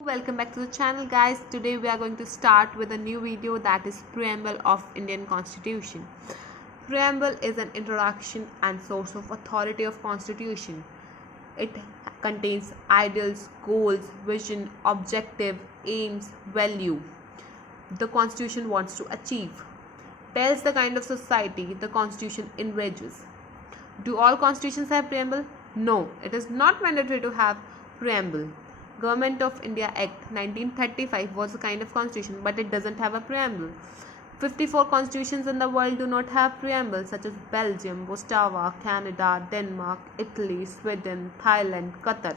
Welcome back to the channel, guys. Today we are going to start with a new video, that is Preamble of Indian Constitution. Preamble is an introduction and source of authority of Constitution. It contains ideals, goals, vision, objective, aims, value the Constitution wants to achieve. Tells the kind of society the Constitution envisages. Do all constitutions have preamble? No, it is not mandatory to have preamble. Government of India Act 1935 was a kind of constitution, but it doesn't have a preamble. 54 constitutions in the world do not have preamble, such as Belgium, Botswana, Canada, Denmark, Italy, Sweden, Thailand, Qatar.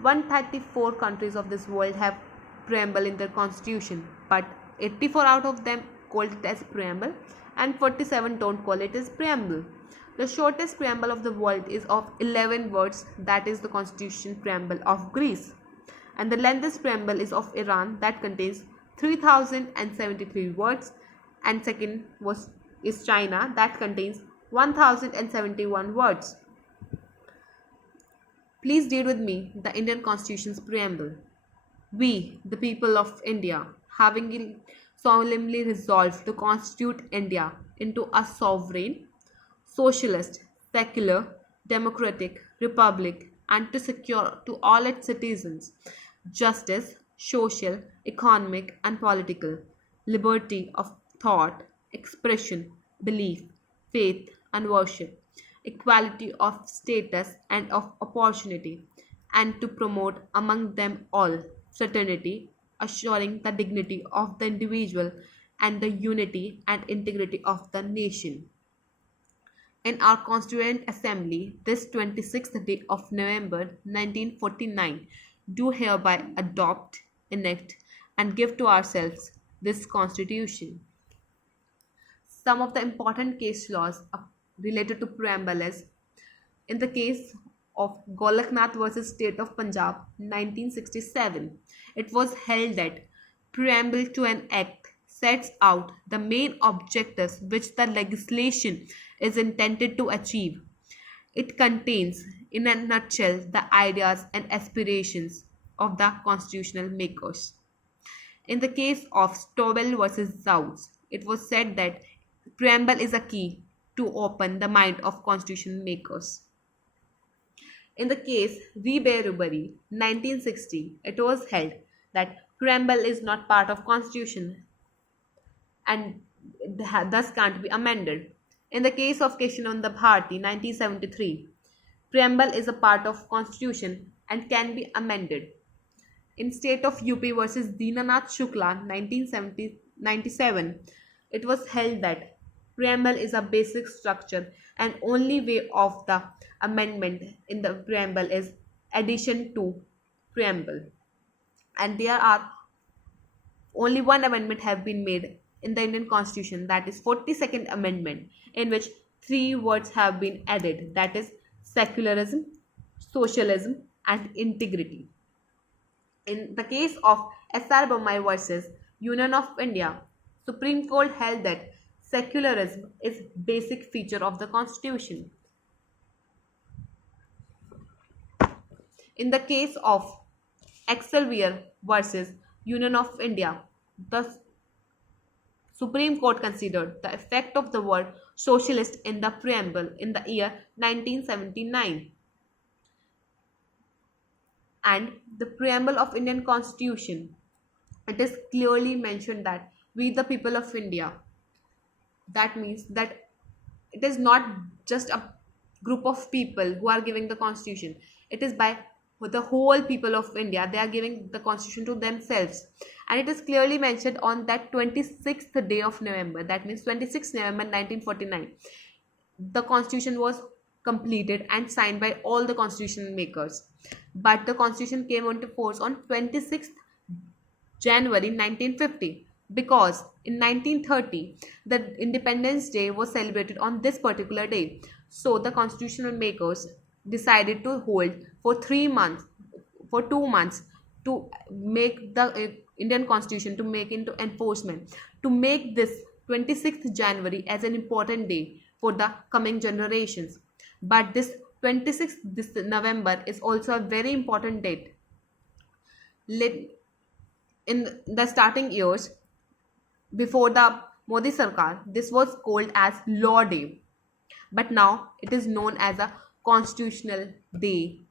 134 countries of this world have preamble in their constitution, but 84 out of them call it as preamble and 47 don't call it as preamble. The shortest preamble of the world is of 11 words, that is the Constitution Preamble of Greece. And the lengthiest preamble is of Iran, that contains 3073 words, and second is China, that contains 1071 words. Please read with me the Indian Constitution's preamble. We, the people of India, having solemnly resolved to constitute India into a sovereign, socialist, secular, democratic republic, and to secure to all its citizens justice, social, economic, and political, liberty of thought, expression, belief, faith, and worship, equality of status and of opportunity, and to promote among them all fraternity, assuring the dignity of the individual and the unity and integrity of the nation. In our Constituent Assembly, this 26th day of November 1949, do hereby adopt, enact, and give to ourselves this Constitution. Some of the important case laws related to preamble is, in the case of Golaknath versus State of Punjab 1967, it was held that preamble to an act sets out the main objectives which the legislation is intended to achieve. It contains, in a nutshell, the ideas and aspirations of the constitutional makers. In the case of Stovell versus Zouts, it was said that preamble is a key to open the mind of constitution makers. In the case Reberry 1960, it was held that preamble is not part of constitution and thus can't be amended. In the case of Keshananda Bharti 1973, preamble is a part of constitution and can be amended. In state of UP versus Dinanath Shukla 1997, it was held that preamble is a basic structure and only way of the amendment in the preamble is addition to preamble. And there are only one amendment have been made in the Indian Constitution, that is 42nd Amendment, in which 3 words have been added, that is secularism, socialism, and integrity. In the case of S.R. Bommai versus Union of India, Supreme Court held that secularism is basic feature of the Constitution. In the case of Excelsior versus Union of India, the Supreme Court considered the effect of the word socialist in the preamble in the year 1979. And the preamble of Indian Constitution, it is clearly mentioned that we the people of India. That means that it is not just a group of people who are giving the constitution. It is by the whole people of India. They are giving the constitution to themselves. And it is clearly mentioned on that 26th day of November. That means 26th November 1949. The constitution was completed and signed by all the constitution makers. But the constitution came into force on 26th January 1950. Because in 1930, the Independence Day was celebrated on this particular day. So the constitutional makers decided to hold for 2 months to make the Indian Constitution, to make into enforcement, to make this 26th January as an important day for the coming generations. But this 26th this November is also a very important date Lit- in the starting years before the Modi Sarkar, this was called as Law Day, but now it is known as a Constitutional Day,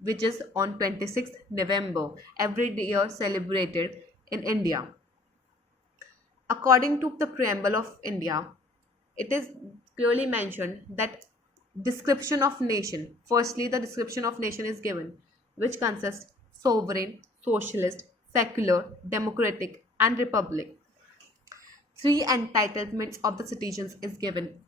which is on 26th November, every year celebrated in India. According to the Preamble of India, it is clearly mentioned that description of nation. Firstly, the description of nation is given, which consists sovereign, socialist, secular, democratic, and republic. Three entitlements of the citizens is given,